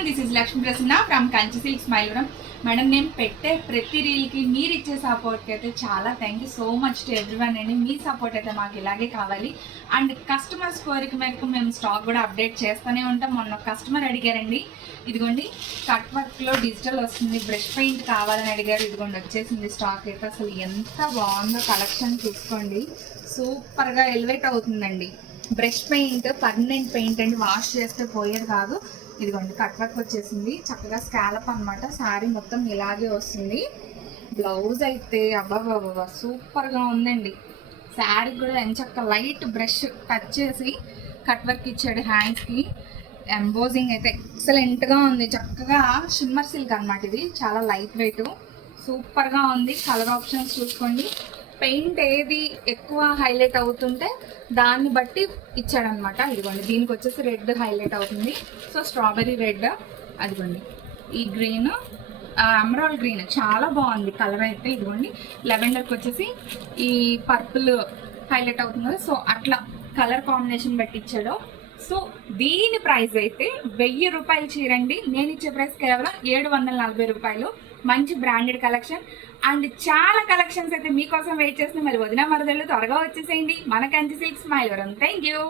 Everyone, this is Lakshmi Prasanna from Kanchi silks Mylavaram. Madam, నేను పెట్టే ప్రతి రీల్కి మీరు ఇచ్చే సపోర్ట్కి అయితే చాలా thank you so much to everyone అండి. మీ సపోర్ట్ అయితే మాకు ఇలాగే కావాలి. అండ్ కస్టమర్స్ కోరిక మేరకు మేము స్టాక్ కూడా అప్డేట్ చేస్తూనే ఉంటాం. మొన్న కస్టమర్ అడిగారండి, ఇదిగోండి కట్ వర్క్లో డిజిటల్ వస్తుంది, బ్రష్ పెయింట్ కావాలని అడిగారు. ఇదిగోండి వచ్చేసింది స్టాక్ అయితే. అసలు ఎంత బాగుందో కలెక్షన్ చూసుకోండి, సూపర్గా ఎలివేట్ అవుతుందండి. బ్రష్ పెయింట్ పర్మనెంట్ పెయింట్ అండి, వాష్ చేస్తే పోయేది కాదు. ఇదిగోండి కట్ వర్క్ వచ్చేసింది, చక్కగా స్కాలప్ అనమాట. శారీ మొత్తం ఇలాగే వస్తుంది. బ్లౌజ్ అయితే అబ్బాబాబా సూపర్గా ఉందండి. శారీ కూడా ఎంచక్క లైట్ బ్రష్ టచ్ చేసి కట్ వర్క్ ఇచ్చాడు హ్యాండ్స్కి. ఎంబోజింగ్ అయితే ఎక్సలెంట్గా ఉంది, చక్కగా షిమ్మర్ సిల్క్ అనమాట. ఇది చాలా లైట్ వెయిట్, సూపర్గా ఉంది. కలర్ ఆప్షన్స్ చూసుకోండి. పెయింట్ ఏది ఎక్కువ హైలైట్ అవుతుంటే దాన్ని బట్టి ఇచ్చాడనమాట. ఇదిగోండి దీనికి వచ్చేసి రెడ్ హైలైట్ అవుతుంది, సో స్ట్రాబెర్రీ రెడ్. అదిగోండి ఈ గ్రీన్, ఎమరాల్డ్ గ్రీన్ చాలా బాగుంది కలర్ అయితే. ఇదిగోండి లెవెండర్కి వచ్చేసి ఈ పర్పుల్ హైలైట్ అవుతుంది కదా, సో అట్లా కలర్ కాంబినేషన్ బట్టి ఇచ్చాడు. సో దీని ప్రైస్ అయితే 1000 రూపాయలు చీరండి. నేను ఇచ్చే ప్రైస్ కేవలం 740 రూపాయలు. మంచి బ్రాండెడ్ కలెక్షన్ అండ్ చాలా కలెక్షన్స్ అయితే మీకోసం వెయిట్ చేస్తున్నాం. మరి వదిన మరదళ్ళు త్వరగా వచ్చేసేయండి మన Kanchi silks Mylavaram. Thank you.